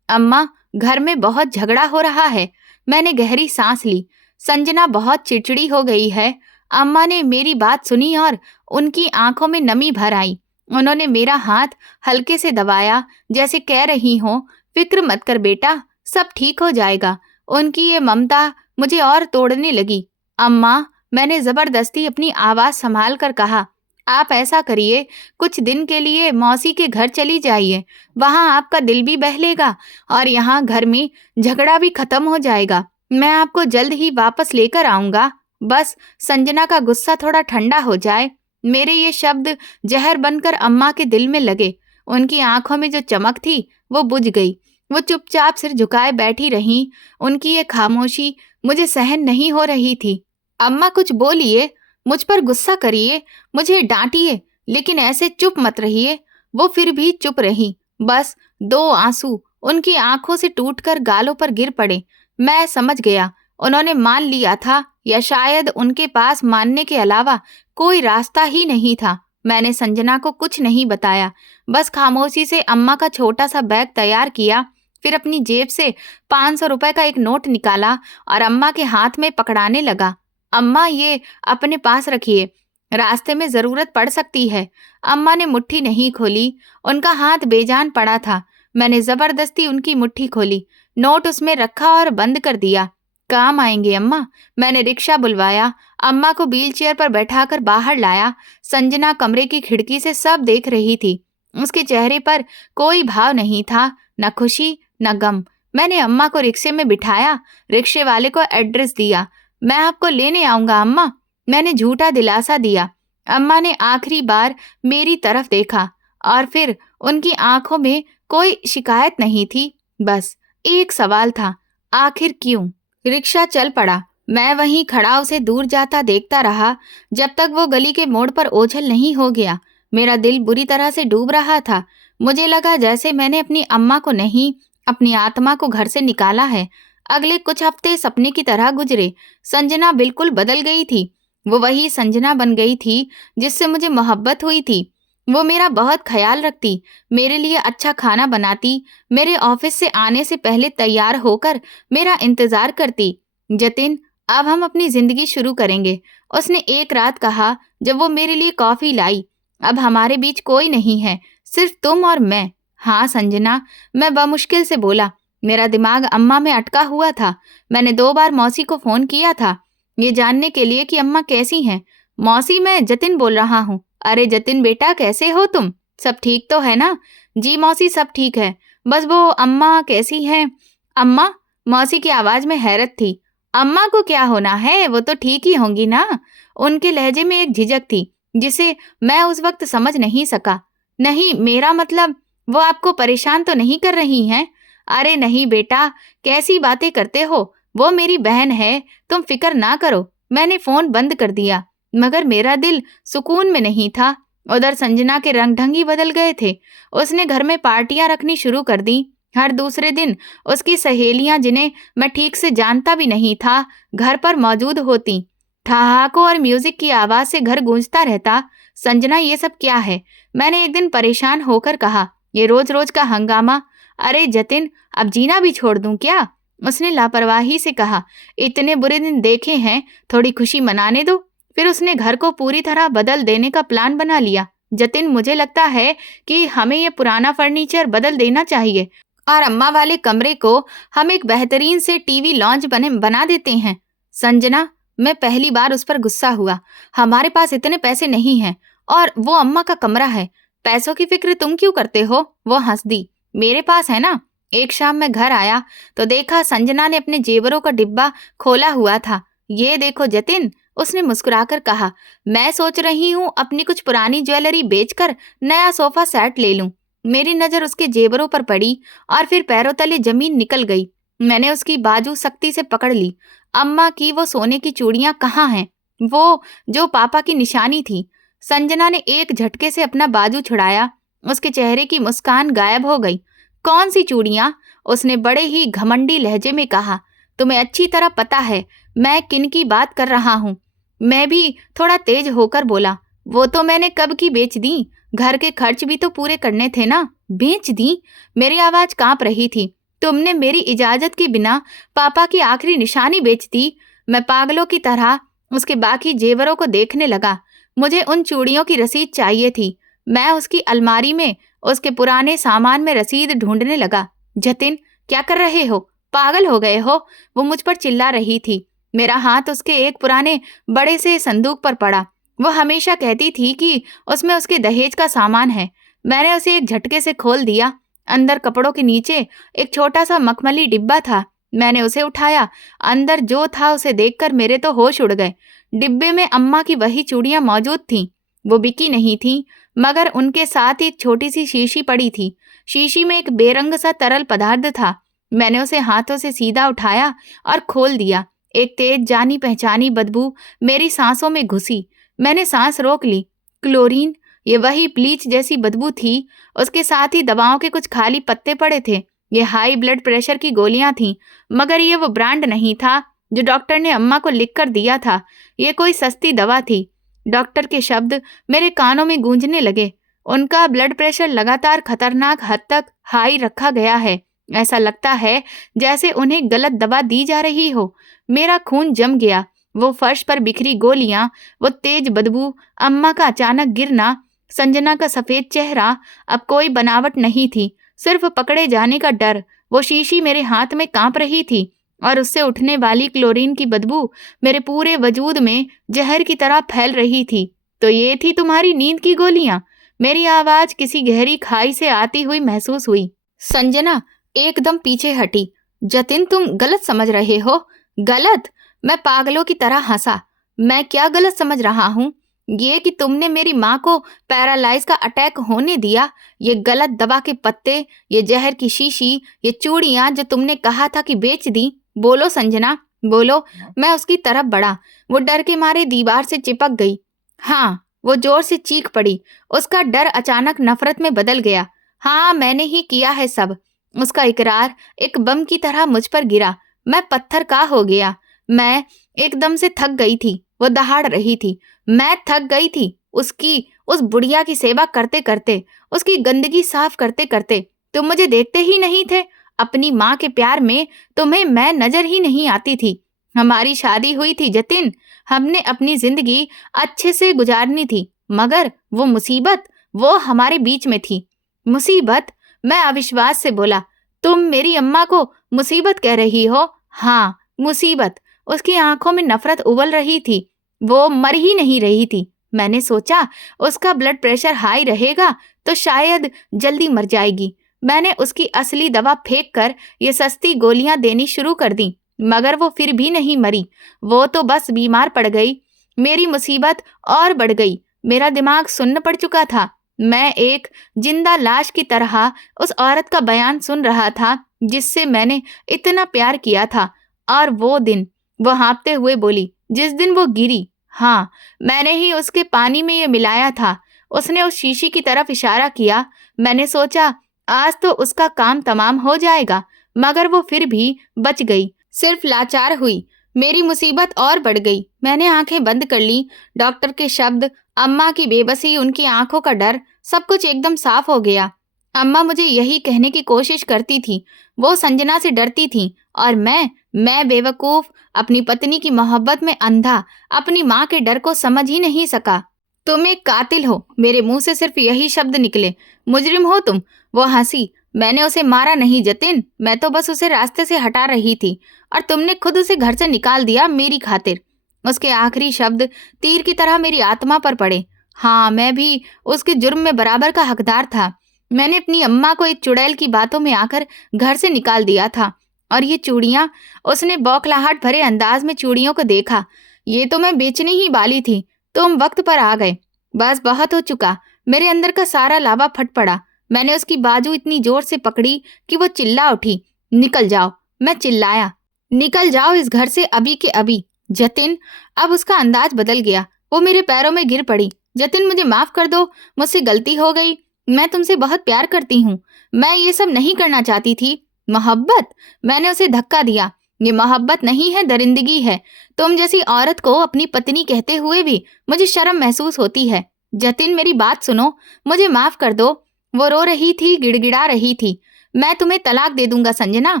अम्मा, घर में बहुत झगड़ा हो रहा है। मैंने गहरी सांस ली। संजना बहुत चिड़चिड़ी हो गई है। अम्मा ने मेरी बात सुनी और उनकी आंखों में नमी भर आई। उन्होंने मेरा हाथ हल्के से दबाया, जैसे कह रही हो, फिक्र मत कर बेटा, सब ठीक हो जाएगा। उनकी ये ममता मुझे और तोड़ने लगी। अम्मा, मैंने जबरदस्ती अपनी आवाज संभाल कर कहा, आप ऐसा करिए, कुछ दिन के लिए मौसी के घर चली जाइए। वहां आपका दिल भी बहलेगा और यहाँ घर में झगड़ा भी खत्म हो जाएगा। मैं आपको जल्द ही वापस लेकर आऊंगा। बस संजना का गुस्सा थोड़ा ठंडा हो जाए। मेरे ये शब्द जहर बनकर अम्मा के दिल में लगे। उनकी आंखों में जो चमक थी वो बुझ गई। वो चुपचाप सिर झुकाए बैठी रहीं। उनकी ये खामोशी मुझे सहन नहीं हो रही थी। अम्मा, कुछ बोलिए, मुझ पर गुस्सा करिए, मुझे डांटिए, लेकिन ऐसे चुप मत रहिए। वो फिर भी चुप रही। बस 2 आंसू उनकी आंखों से टूटकर गालों पर गिर पड़े। मैं समझ गया, उन्होंने मान लिया था, या शायद उनके पास मानने के अलावा कोई रास्ता ही नहीं था। मैंने संजना को कुछ नहीं बताया, बस खामोशी से अम्मा का छोटा सा बैग तैयार किया, फिर अपनी जेब से 500 रुपए का एक नोट निकाला और अम्मा के हाथ में पकड़ाने लगा। अम्मा, ये अपने पास रखिए, रास्ते में जरूरत पड़ सकती है। अम्मा ने मुट्ठी नहीं खोली, उनका हाथ बेजान पड़ा था। मैंने जबरदस्ती उनकी मुट्ठी खोली, नोट उसमें रखा और बंद कर दिया। काम आएंगे अम्मा। मैंने रिक्शा बुलवाया, अम्मा को व्हीलचेयर पर बैठाकर बाहर लाया। संजना कमरे की खिड़की से सब देख रही थी। उसके चेहरे पर कोई भाव नहीं था, न खुशी न गम। मैंने अम्मा को रिक्शे में बिठाया, रिक्शे वाले को एड्रेस दिया। मैं आपको लेने आऊंगा अम्मा, मैंने झूठा दिलासा दिया। अम्मा ने आखिरी बार मेरी तरफ देखा और फिर उनकी आंखों में कोई शिकायत नहीं थी, बस एक सवाल था, आखिर क्यों? रिक्शा चल पड़ा। मैं वहीं खड़ा उसे दूर जाता देखता रहा जब तक वो गली के मोड़ पर ओझल नहीं हो गया। मेरा दिल बुरी तरह से डूब रहा था। मुझे लगा जैसे मैंने अपनी अम्मा को नहीं, अपनी आत्मा को घर से निकाला है। अगले कुछ हफ्ते सपने की तरह गुजरे। संजना बिल्कुल बदल गई थी। वो वही संजना बन गई थी जिससे मुझे मोहब्बत हुई थी। वो मेरा बहुत ख्याल रखती, मेरे लिए अच्छा खाना बनाती, मेरे ऑफिस से आने से पहले तैयार होकर मेरा इंतजार करती। जतिन, अब हम अपनी जिंदगी शुरू करेंगे, उसने एक रात कहा जब वो मेरे लिए कॉफी लाई। अब हमारे बीच कोई नहीं है, सिर्फ तुम और मैं। हाँ संजना, मैं बमुश्किल से बोला। मेरा दिमाग अम्मा में अटका हुआ था। मैंने 2 बार मौसी को फोन किया था, ये जानने के लिए कि अम्मा कैसी हैं। मौसी, मैं जतिन बोल रहा हूँ। अरे जतिन बेटा, कैसे हो तुम? सब ठीक तो है ना? जी मौसी, सब ठीक है। बस वो अम्मा कैसी हैं? अम्मा? मौसी की आवाज में हैरत थी। अम्मा को क्या होना है, वो तो ठीक ही होंगी ना। उनके लहजे में एक झिझक थी जिसे मैं उस वक्त समझ नहीं सका। नहीं, मेरा मतलब, वो आपको परेशान तो नहीं कर रही हैं? अरे नहीं बेटा, कैसी बातें करते हो, वो मेरी बहन है, तुम फिक्र ना करो। मैंने फोन बंद कर दिया, मगर मेरा दिल सुकून में नहीं था। उधर संजना के रंग ढंग ही बदल गए थे। उसने घर में पार्टियां रखनी शुरू कर दी। हर दूसरे दिन उसकी सहेलियां, जिन्हें मैं ठीक से जानता भी नहीं था, घर पर मौजूद होती। ठहाकों और म्यूजिक की आवाज से घर गूंजता रहता। संजना, ये सब क्या है? मैंने एक दिन परेशान होकर कहा। ये रोज रोज का हंगामा। अरे जतिन, अब जीना भी छोड़ दूं क्या? उसने लापरवाही से कहा। इतने बुरे दिन देखे हैं, थोड़ी खुशी मनाने दो। फिर उसने घर को पूरी तरह बदल देने का प्लान बना लिया। जतिन, मुझे लगता है कि हमें ये पुराना फर्नीचर बदल देना चाहिए और अम्मा वाले कमरे को हम एक बेहतरीन से टीवी लॉन्च बना देते हैं। संजना, मैं पहली बार उस पर गुस्सा हुआ। हमारे पास इतने पैसे नहीं हैं और वो अम्मा का कमरा है। पैसों की फिक्र तुम क्यों करते हो? वो हंस दी। मेरे पास है ना। एक शाम मैं घर आया तो देखा संजना ने अपने जेवरों का डिब्बा खोला हुआ था। ये देखो जतिन, उसने मुस्कुराकर कहा। मैं सोच रही हूँ अपनी कुछ पुरानी ज्वेलरी बेचकर नया सोफा सेट ले लूं। मेरी नजर उसके जेवरों पर पड़ी और फिर पैरों तले जमीन निकल गई। मैंने उसकी बाजू सख्ती से पकड़ ली। अम्मा की वो सोने की चूड़ियां कहाँ हैं? वो जो पापा की निशानी थी। संजना ने एक झटके से अपना बाजू छुड़ाया। उसके चेहरे की मुस्कान गायब हो गई। कौन सी चूड़ियां? उसने बड़े ही घमंडी लहजे में कहा। तुम्हें अच्छी तरह पता है मैं किन की बात कर रहा हूँ। मैं भी थोड़ा तेज होकर बोला। वो तो मैंने कब की बेच दी। घर के खर्च भी तो पूरे करने थे ना। बेच दी? मेरी आवाज कांप रही थी। तुमने मेरी इजाजत के बिना पापा की आखिरी निशानी बेच दी? मैं पागलों की तरह उसके बाकी जेवरों को देखने लगा। मुझे उन चूड़ियों की रसीद चाहिए थी। मैं उसकी अलमारी में उसके पुराने सामान में रसीद ढूंढने लगा। जतिन, क्या कर रहे हो? पागल हो गए हो? वो मुझ पर चिल्ला रही थी। मेरा हाथ उसके एक पुराने बड़े से संदूक पर पड़ा। वो हमेशा कहती थी कि उसमें उसके दहेज का सामान है। मैंने उसे एक झटके से खोल दिया। अंदर कपड़ों के नीचे एक छोटा सा मखमली डिब्बा था। मैंने उसे उठाया। अंदर जो था उसे देखकर मेरे तो होश उड़ गए। डिब्बे में अम्मा की वही चूड़ियां मौजूद थीं। वो बिकी नहीं थीं, मगर उनके साथ एक छोटी सी शीशी पड़ी थी। शीशी में एक बेरंग सा तरल पदार्थ था। मैंने उसे हाथों से सीधा उठाया और खोल दिया। एक तेज जानी पहचानी बदबू मेरी सांसों में घुसी। मैंने सांस रोक ली। क्लोरीन, ये वही ब्लीच जैसी बदबू थी। उसके साथ ही दवाओं के कुछ खाली पत्ते पड़े थे। ये हाई ब्लड प्रेशर की गोलियां थीं, मगर ये वो ब्रांड नहीं था जो डॉक्टर ने अम्मा को लिखकर दिया था। ये कोई सस्ती दवा थी। डॉक्टर के शब्द मेरे कानों में गूंजने लगे। उनका ब्लड प्रेशर लगातार खतरनाक हद तक हाई रखा गया है। ऐसा लगता है जैसे उन्हें गलत दवा दी जा रही हो। मेरा खून जम गया। वो फर्श पर बिखरी गोलियां, वो तेज बदबू, अम्मा का अचानक गिरना, संजना का सफेद चेहरा। अब कोई बनावट नहीं थी, सिर्फ पकड़े जाने का डर। वो शीशी मेरे हाथ में कांप रही थी और उससे उठने वाली क्लोरीन की बदबू मेरे पूरे वजूद में जहर की तरह फैल रही थी। तो ये थी तुम्हारी नींद की गोलियां? मेरी आवाज किसी गहरी खाई से आती हुई महसूस हुई। संजना एकदम पीछे हटी। जतिन, तुम गलत समझ रहे हो। गलत? मैं पागलों की तरह हंसा। मैं क्या गलत समझ रहा हूँ? ये कि तुमने मेरी माँ को पैरालाइज का अटैक होने दिया। ये गलत दवा के पत्ते, ये जहर की शीशी, ये चूड़ियां जो तुमने कहा था कि बेच दी। बोलो संजना, बोलो। मैं उसकी तरफ बढ़ा। वो डर के मारे दीवार से चिपक गई। हाँ, वो जोर से चीख पड़ी। उसका डर अचानक नफरत में बदल गया। हाँ, मैंने ही किया है सब। उसका इकरार एक बम की तरह मुझ पर गिरा। मैं पत्थर का हो गया। मैं एकदम से थक गई थी। वो दहाड़ रही थी। मैं थक गई थी उस बुढ़िया की सेवा करते करते, उसकी गंदगी साफ करते करते। तुम मुझे देखते ही नहीं थे। अपनी माँ के प्यार में तुम्हें मैं नजर ही नहीं आती थी। हमारी शादी हुई थी जतिन, हमने अपनी जिंदगी अच्छे से गुजारनी थी, मगर वो मुसीबत, वो हमारे बीच में थी। मुसीबत? मैं अविश्वास से बोला। तुम मेरी अम्मा को मुसीबत कह रही हो? हाँ, मुसीबत। उसकी आंखों में नफरत उबल रही थी। वो मर ही नहीं रही थी। मैंने सोचा उसका ब्लड प्रेशर हाई रहेगा तो शायद जल्दी मर जाएगी। मैंने उसकी असली दवा फेंक कर ये सस्ती गोलियां देनी शुरू कर दी, मगर वो फिर भी नहीं मरी। वो तो बस बीमार पड़ गई। मेरी मुसीबत और बढ़ गई। मेरा दिमाग सुन्न पड़ चुका था। मैं एक जिंदा लाश की तरह उस औरत का बयान सुन रहा था जिससे मैंने इतना प्यार किया था। और वो दिन, वो हाँफते हुए बोली, जिस दिन वो गिरी, हाँ, मैंने ही उसके पानी में ये मिलाया था। उसने उस शीशी की तरफ इशारा किया। मैंने सोचा आज तो उसका काम तमाम हो जाएगा, मगर वो फिर भी बच गई, सिर्फ लाचार हुई। मेरी मुसीबत और बढ़ गई। मैंने आंखें बंद कर ली। डॉक्टर के शब्द, अम्मा की बेबसी, उनकी आंखों का डर, सब कुछ एकदम साफ हो गया। अम्मा मुझे यही कहने की कोशिश करती थी। वो संजना से डरती थी और मैं बेवकूफ, अपनी पत्नी की मोहब्बत में अंधा, अपनी माँ के डर को समझ ही नहीं सका। तुम एक कातिल हो। मेरे मुंह से सिर्फ यही शब्द निकले। मुजरिम हो तुम। वो हंसी। मैंने उसे मारा नहीं जतिन, मैं तो बस उसे रास्ते से हटा रही थी और तुमने खुद उसे घर से निकाल दिया मेरी खातिर। उसके आखिरी शब्द तीर की तरह मेरी आत्मा पर पड़े। हाँ, मैं भी उसके जुर्म में बराबर का हकदार था। मैंने अपनी अम्मा को एक चुड़ैल की बातों में आकर घर से निकाल दिया था। और ये चूड़ियां, उसने बौखलाहट भरे अंदाज में चूड़ियों को देखा, ये तो मैं बेचने ही वाली थी। तुम वक्त पर आ गए। बस बहुत हो चुका। मेरे अंदर का सारा लावा फट पड़ा। मैंने उसकी बाजू इतनी जोर से पकड़ी कि वो चिल्ला उठी। निकल जाओ। मैं चिल्लाया, निकल जाओ इस घर से अभी के अभी। जतिन, अब उसका अंदाज बदल गया। वो मेरे पैरों में गिर पड़ी। जतिन, मुझे माफ कर दो, मुझसे गलती हो गई। मैं तुमसे बहुत प्यार करती हूँ। मैं ये सब नहीं करना चाहती थी। मोहब्बत? मैंने उसे धक्का दिया। ये मोहब्बत नहीं है, दरिंदगी है। तुम जैसी औरत को अपनी पत्नी कहते हुए भी मुझे शर्म महसूस होती है। जतिन, मेरी बात सुनो, मुझे माफ कर दो। वो रो रही थी, गिड़गिड़ा रही थी। मैं तुम्हें तलाक दे दूंगा संजना,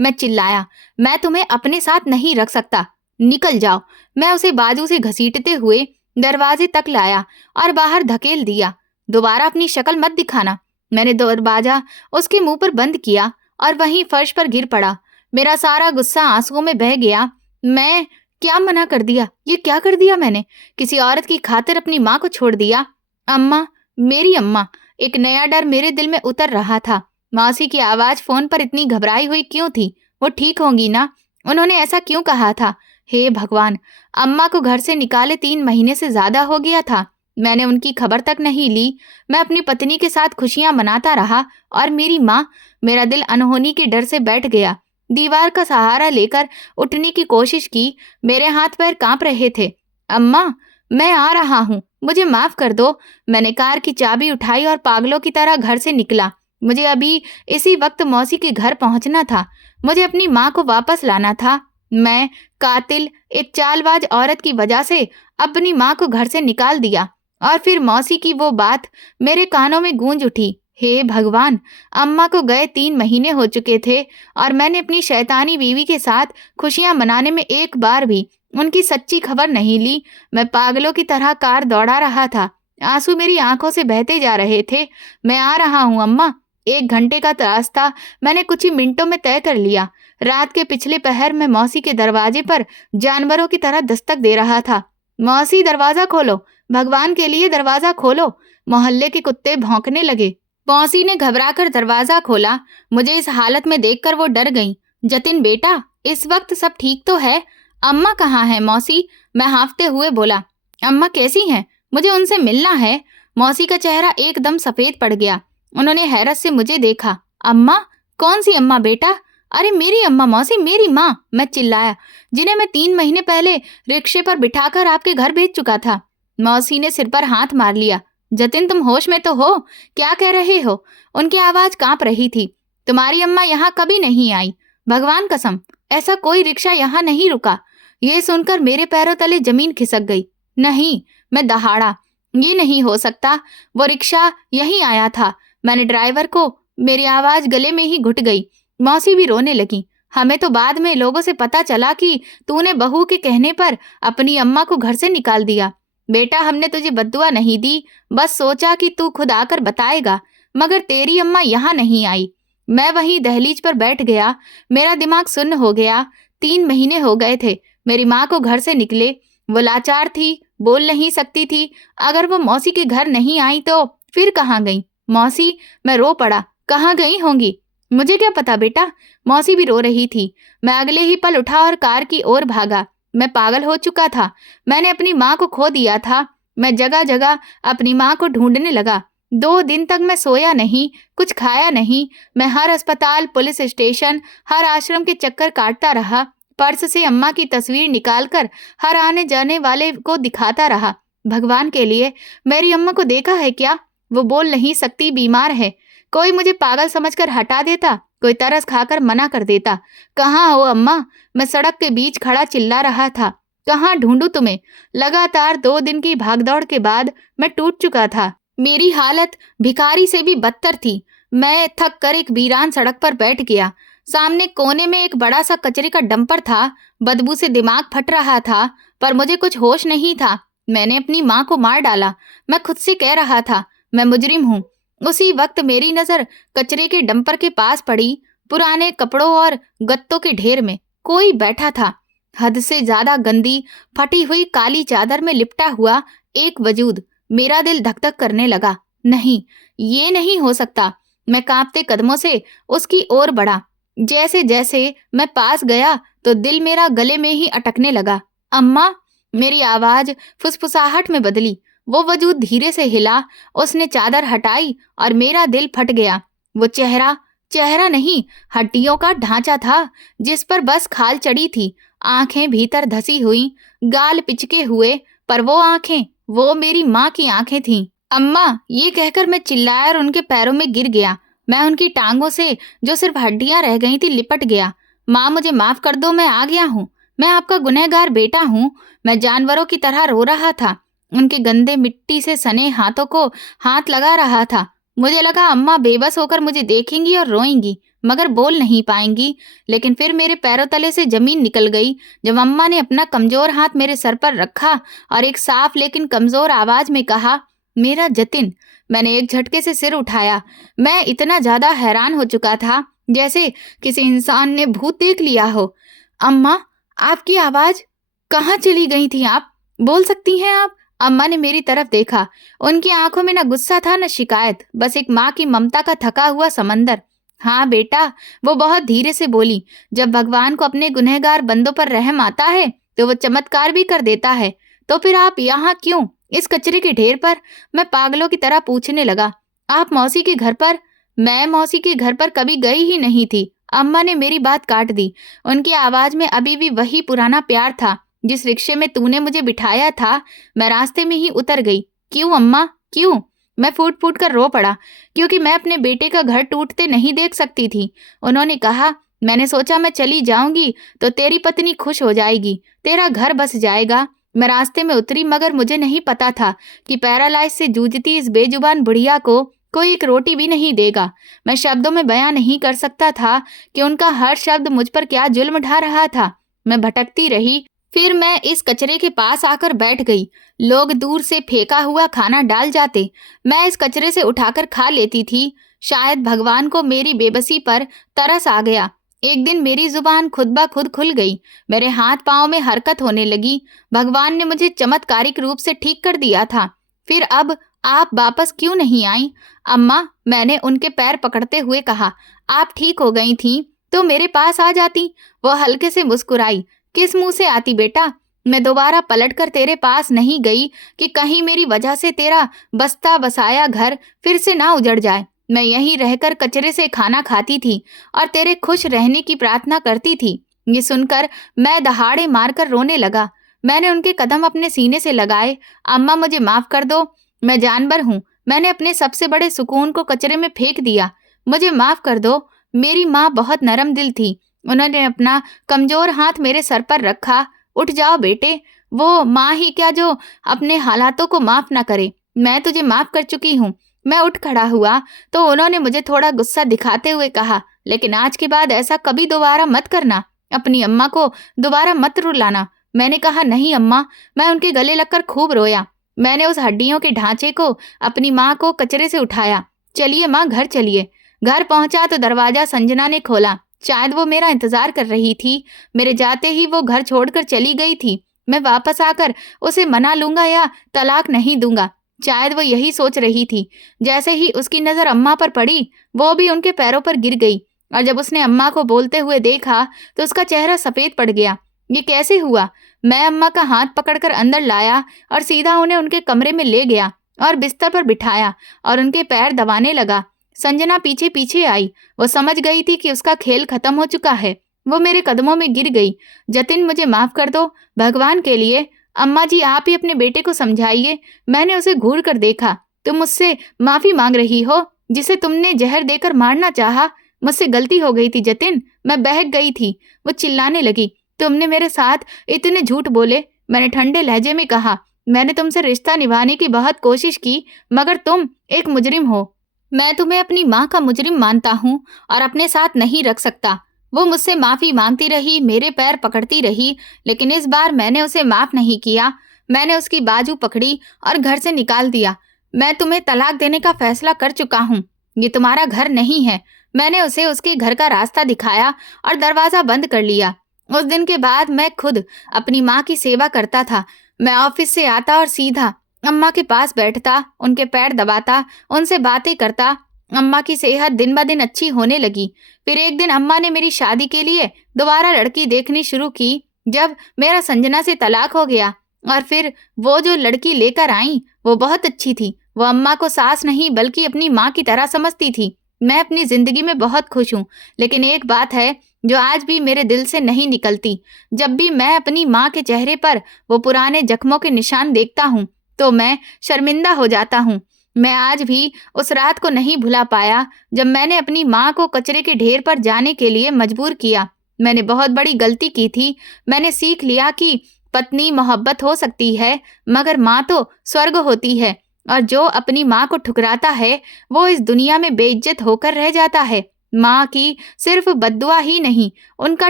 मैं चिल्लाया। मैं तुम्हें अपने साथ नहीं रख सकता। निकल जाओ। मैं उसे बाजू से घसीटते हुए दरवाजे तक लाया और बाहर धकेल दिया। दोबारा अपनी शक्ल मत दिखाना। मैंने दरवाजा उसके मुंह पर बंद किया और वहीं फर्श पर गिर पड़ा। मेरा सारा गुस्सा आंसुओं में बह गया। मैं क्या मना कर दिया? ये क्या कर दिया मैंने? किसी औरत की खातिर अपनी माँ को छोड़ दिया। अम्मा, मेरी अम्मा। एक नया डर मेरे दिल में उतर रहा था। मौसी की आवाज फोन पर इतनी घबराई हुई क्यों थी? वो ठीक होंगी ना? उन्होंने ऐसा क्यों कहा था? हे भगवान! अम्मा को घर से निकाले 3 महीने से ज्यादा हो गया था। मैंने उनकी खबर तक नहीं ली। मैं अपनी पत्नी के साथ खुशियां मनाता रहा और मेरी माँ, मेरा दिल अनहोनी के डर से बैठ गया। दीवार का सहारा लेकर उठने की कोशिश की। मेरे हाथ पैर कांप रहे थे। अम्मा, मैं आ रहा हूँ, मुझे माफ कर दो। मैंने कार की चाबी उठाई और पागलों की तरह घर से निकला। मुझे अभी इसी वक्त मौसी के घर पहुंचना था। मुझे अपनी माँ को वापस लाना था। मैं कातिल, एक चालबाज औरत की वजह से अपनी माँ को घर से निकाल दिया। और फिर मौसी की वो बात मेरे कानों में गूंज उठी। हे भगवान! अम्मा को गए 3 महीने हो चुके थे और मैंने अपनी शैतानी बीवी के साथ खुशियां मनाने में एक बार भी उनकी सच्ची खबर नहीं ली। मैं पागलों की तरह कार दौड़ा रहा था। आंसू मेरी आंखों से बहते जा रहे थे। मैं आ रहा हूँ अम्मा। 1 घंटे का रास्ता मैंने कुछ ही मिनटों में तय कर लिया। रात के पिछले पहर में मौसी के दरवाजे पर जानवरों की तरह दस्तक दे रहा था। मौसी, दरवाजा खोलो, भगवान के लिए दरवाजा खोलो। मोहल्ले के कुत्ते भौंकने लगे। मौसी ने घबराकर दरवाजा खोला। मुझे इस हालत में देखकर वो डर गईं। जतिन बेटा, इस वक्त सब ठीक तो है? अम्मा कहाँ है मौसी? मैं हाँफते हुए बोला। अम्मा कैसी हैं? मुझे उनसे मिलना है। मौसी का चेहरा एकदम सफेद पड़ गया। उन्होंने हैरत से मुझे देखा। अम्मा? कौन सी अम्मा बेटा? अरे मेरी अम्मा मौसी, मेरी माँ, मैं चिल्लाया, जिन्हें मैं 3 महीने पहले रिक्शे पर बिठाकर आपके घर भेज चुका था। मौसी ने सिर पर हाथ मार लिया। जतिन, तुम होश में तो हो? क्या कह रहे हो? उनकी आवाज कांप रही थी। तुम्हारी अम्मा यहाँ कभी नहीं आई। भगवान कसम, ऐसा कोई रिक्शा यहाँ नहीं रुका। ये सुनकर मेरे पैरों तले जमीन खिसक गई। नहीं, मैं दहाड़ा, ये नहीं हो सकता, वो रिक्शा यहीं आया था। मैंने ड्राइवर को, मेरी आवाज गले में ही घुट गई। मौसी भी रोने लगी। हमें तो बाद में लोगों से पता चला कि तूने बहू के कहने पर अपनी अम्मा को घर से निकाल दिया। बेटा, हमने तुझे बद्दुआ नहीं दी, बस सोचा कि तू खुद आकर बताएगा, मगर तेरी अम्मा यहाँ नहीं आई। मैं वहीं दहलीज पर बैठ गया। मेरा दिमाग सुन्न हो गया। 3 महीने हो गए थे मेरी माँ को घर से निकले। वो लाचार थी, बोल नहीं सकती थी। अगर वो मौसी के घर नहीं आई तो फिर कहाँ गई? मौसी, मैं रो पड़ा। कहाँ गई होंगी? मुझे क्या पता बेटा। मौसी भी रो रही थी। मैं अगले ही पल उठा और कार की ओर भागा। मैं पागल हो चुका था। मैंने अपनी माँ को खो दिया था। मैं जगह जगह अपनी माँ को ढूंढने लगा। 2 दिन तक मैं सोया नहीं, कुछ खाया नहीं। मैं हर अस्पताल, पुलिस स्टेशन, हर आश्रम के चक्कर काटता रहा। पर्स से अम्मा की तस्वीर निकालकर हर आने जाने वाले को दिखाता रहा। भगवान के लिए, मेरी अम्मा को देखा है क्या? वो बोल नहीं सकती, बीमार है। कोई मुझे पागल समझकर हटा देता, कोई तरस खाकर मना कर देता। कहाँ हो अम्मा? मैं सड़क के बीच खड़ा चिल्ला रहा था। कहाँ ढूंढूं तुम्हें? लगातार 2 दिन की भागदौड़ के बाद मैं टूट चुका था। मेरी हालत भिखारी से भी बदतर थी। मैं थक कर एक वीरान सड़क पर बैठ गया। सामने कोने में एक बड़ा सा कचरे का डंपर था। बदबू से दिमाग फट रहा था, पर मुझे कुछ होश नहीं था। मैंने अपनी माँ को मार डाला। मैं खुद से कह रहा था, मैं मुजरिम हूँ। उसी वक्त मेरी नजर कचरे के डंपर के पास पड़ी। पुराने कपड़ों और गत्तों के ढेर में कोई बैठा था। हद से ज्यादा गंदी, फटी हुई काली चादर में लिपटा हुआ एक वजूद। मेरा दिल धक धक करने लगा। नहीं, ये नहीं हो सकता। मैं कांपते कदमों से उसकी ओर बढ़ा। जैसे जैसे मैं पास गया तो दिल मेरा गले में ही अटकने लगा। अम्मा, मेरी आवाज फुसफुसाहट में बदली। वो वजूद धीरे से हिला। उसने चादर हटाई और मेरा दिल फट गया। वो चेहरा चेहरा नहीं, हड्डियों का ढांचा था जिस पर बस खाल चढ़ी थी। आंखें भीतर धसी हुई, गाल पिचके हुए, पर वो आंखें, वो मेरी माँ की आंखें थीं। अम्मा, ये कहकर मैं चिल्लाया और उनके पैरों में गिर गया। मैं उनकी टांगों से, जो सिर्फ हड्डियां रह गई थी, लिपट गया। माँ, मुझे माफ कर दो, मैं आ गया हूँ। मैं आपका गुनहगार बेटा हूँ। मैं जानवरों की तरह रो रहा था। उनके गंदे मिट्टी से सने हाथों को हाथ लगा रहा था। मुझे लगा अम्मा बेबस होकर मुझे देखेंगी और रोएंगी, मगर बोल नहीं पाएंगी। लेकिन फिर मेरे पैरों तले से जमीन निकल गई जब अम्मा ने अपना कमजोर हाथ मेरे सर पर रखा और एक साफ लेकिन कमजोर आवाज में कहा, मेरा जतिन। मैंने एक झटके से सिर उठाया। मैं इतना ज्यादा हैरान हो चुका था जैसे किसी इंसान ने भूत देख लिया हो। अम्मा, आपकी आवाज, कहाँ चली गई थी आप? बोल सकती हैं आप? अम्मा ने मेरी तरफ देखा। उनकी आंखों में न गुस्सा था न शिकायत, बस एक माँ की ममता का थका हुआ समंदर। हाँ बेटा, वो बहुत धीरे से बोली, जब भगवान को अपने गुनहगार बंदों पर रहम आता है तो वो चमत्कार भी कर देता है। तो फिर आप यहाँ क्यों, इस कचरे के ढेर पर? मैं पागलों की तरह पूछने लगा। आप मौसी के घर पर? मैं मौसी के घर पर कभी गई ही नहीं थी। अम्मा ने मेरी बात काट दी। उनकी आवाज में अभी भी वही पुराना प्यार था। जिस रिक्शे में तूने मुझे बिठाया था, मैं रास्ते में ही उतर गई। क्यों अम्मा, क्यों? मैं फूट फूट कर रो पड़ा, क्योंकि मैं अपने बेटे का घर टूटते नहीं देख सकती थी। उन्होंने कहा, मैंने सोचा मैं चली जाऊंगी तो तेरी पत्नी खुश हो जाएगी, तेरा घर बस जाएगा। मैं रास्ते में उतरी, मगर मुझे नहीं पता था कि पैरालाइज से जूझती इस बेजुबान बुढ़िया को कोई एक रोटी भी नहीं देगा। मैं शब्दों में बयां नहीं कर सकता था कि उनका हर शब्द मुझ पर क्या जुल्म ढा रहा था। मैं भटकती रही। फिर मैं इस कचरे के पास आकर बैठ गई। लोग दूर से फेंका हुआ खाना डाल जाते, मैं इस कचरे से उठाकर खा लेती थी। शायद भगवान को मेरी बेबसी पर तरस आ गया। एक दिन मेरी जुबान खुद ब खुद खुल गई। मेरे हाथ पांव में हरकत होने लगी। भगवान ने मुझे चमत्कारिक रूप से ठीक कर दिया था। फिर अब आप वापस क्यों नहीं आई? अम्मा, मैंने उनके पैर पकड़ते हुए कहा, आप ठीक हो गई थी तो मेरे पास आ जाती। वो हल्के से मुस्कुराई। किस मुंह से आती बेटा? मैं दोबारा पलटकर तेरे पास नहीं गई कि कहीं मेरी वजह से तेरा बसता बसाया घर फिर से ना उजड़ जाए। मैं यहीं रहकर कचरे से खाना खाती थी और तेरे खुश रहने की प्रार्थना करती थी। ये सुनकर मैं दहाड़े मारकर रोने लगा। मैंने उनके कदम अपने सीने से लगाए। अम्मा, मुझे माफ कर दो, मैं जानवर हूँ। मैंने अपने सबसे बड़े सुकून को कचरे में फेंक दिया। मुझे माफ कर दो। मेरी माँ बहुत नरम दिल थी। उन्होंने अपना कमजोर हाथ मेरे सर पर रखा। उठ जाओ बेटे, वो माँ ही क्या जो अपने हालातों को माफ ना करे। मैं तुझे माफ कर चुकी हूँ। मैं उठ खड़ा हुआ तो उन्होंने मुझे थोड़ा गुस्सा दिखाते हुए कहा, लेकिन आज के बाद ऐसा कभी दोबारा मत करना, अपनी अम्मा को दोबारा मत रुलाना। मैंने कहा, नहीं अम्मा। मैं उनके गले लगकर खूब रोया। मैंने उस हड्डियों के ढांचे को, अपनी माँ को कचरे से उठाया। चलिए माँ, घर चलिए। घर पहुंचा तो दरवाजा संजना ने खोला। शायद वो मेरा इंतजार कर रही थी। मेरे जाते ही वो घर छोड़कर चली गई थी। मैं वापस आकर उसे मना लूंगा या तलाक नहीं दूंगा, शायद वो यही सोच रही थी। जैसे ही उसकी नजर अम्मा पर पड़ी, वो भी उनके पैरों पर गिर गई, और जब उसने अम्मा को बोलते हुए देखा तो उसका चेहरा सफेद पड़ गया। ये कैसे हुआ? मैं अम्मा का हाथ पकड़कर अंदर लाया और सीधा उन्हें उनके कमरे में ले गया और बिस्तर पर बिठाया और उनके पैर दबाने लगा। संजना पीछे पीछे आई। वो समझ गई थी कि उसका खेल खत्म हो चुका है। वो मेरे कदमों में गिर गई। जतिन, मुझे माफ कर दो, भगवान के लिए। अम्मा जी, आप ही अपने बेटे को समझाइए। मैंने उसे घूर कर देखा। तुम मुझसे माफी मांग रही हो, जिसे तुमने जहर देकर मारना चाहा। मुझसे गलती हो गई थी जतिन, मैं बहक गई थी। वो चिल्लाने लगी, तुमने मेरे साथ इतने झूठ बोले। मैंने ठंडे लहजे में कहा, मैंने तुमसे रिश्ता निभाने की बहुत कोशिश की, मगर तुम एक मुजरिम हो। मैं तुम्हें अपनी माँ का मुजरिम मानता हूँ और अपने साथ नहीं रख सकता। वो मुझसे माफी मांगती रही, मेरे पैर पकड़ती रही, लेकिन इस बार मैंने उसे माफ नहीं किया। मैंने उसकी बाजू पकड़ी और घर से निकाल दिया। मैं तुम्हें तलाक देने का फैसला कर चुका हूँ। ये तुम्हारा घर नहीं है। मैंने उसे उसके घर का रास्ता दिखाया और दरवाजा बंद कर लिया। उस दिन के बाद मैं खुद अपनी माँ की सेवा करता था। मैं ऑफिस से आता और सीधा अम्मा के पास बैठता, उनके पैर दबाता, उनसे बातें करता। अम्मा की सेहत दिन ब दिन अच्छी होने लगी। फिर एक दिन अम्मा ने मेरी शादी के लिए दोबारा लड़की देखनी शुरू की। जब मेरा संजना से तलाक हो गया और फिर वो जो लड़की लेकर आई वो बहुत अच्छी थी। वो अम्मा को सास नहीं बल्कि अपनी माँ की तरह समझती थी। मैं अपनी जिंदगी में बहुत खुश हूँ, लेकिन एक बात है जो आज भी मेरे दिल से नहीं निकलती। जब भी मैं अपनी माँ के चेहरे पर वो पुराने जख्मों के निशान देखता हूँ तो मैं शर्मिंदा हो जाता हूँ। मैं आज भी उस रात को नहीं भुला पाया जब मैंने अपनी माँ को कचरे के ढेर पर जाने के लिए मजबूर किया। मैंने बहुत बड़ी गलती की थी। मैंने सीख लिया कि पत्नी मोहब्बत हो सकती है, मगर माँ तो स्वर्ग होती है, और जो अपनी माँ को ठुकराता है वो इस दुनिया में बेइज्जत होकर रह जाता है। माँ की सिर्फ बद्दुआ ही नहीं, उनका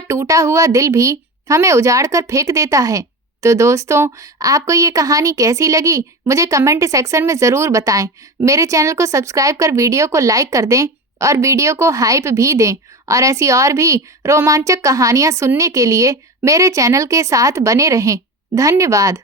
टूटा हुआ दिल भी हमें उजाड़ कर फेंक देता है। तो दोस्तों, आपको ये कहानी कैसी लगी मुझे कमेंट सेक्शन में ज़रूर बताएं। मेरे चैनल को सब्सक्राइब कर वीडियो को लाइक कर दें और वीडियो को हाइप भी दें, और ऐसी और भी रोमांचक कहानियाँ सुनने के लिए मेरे चैनल के साथ बने रहें। धन्यवाद।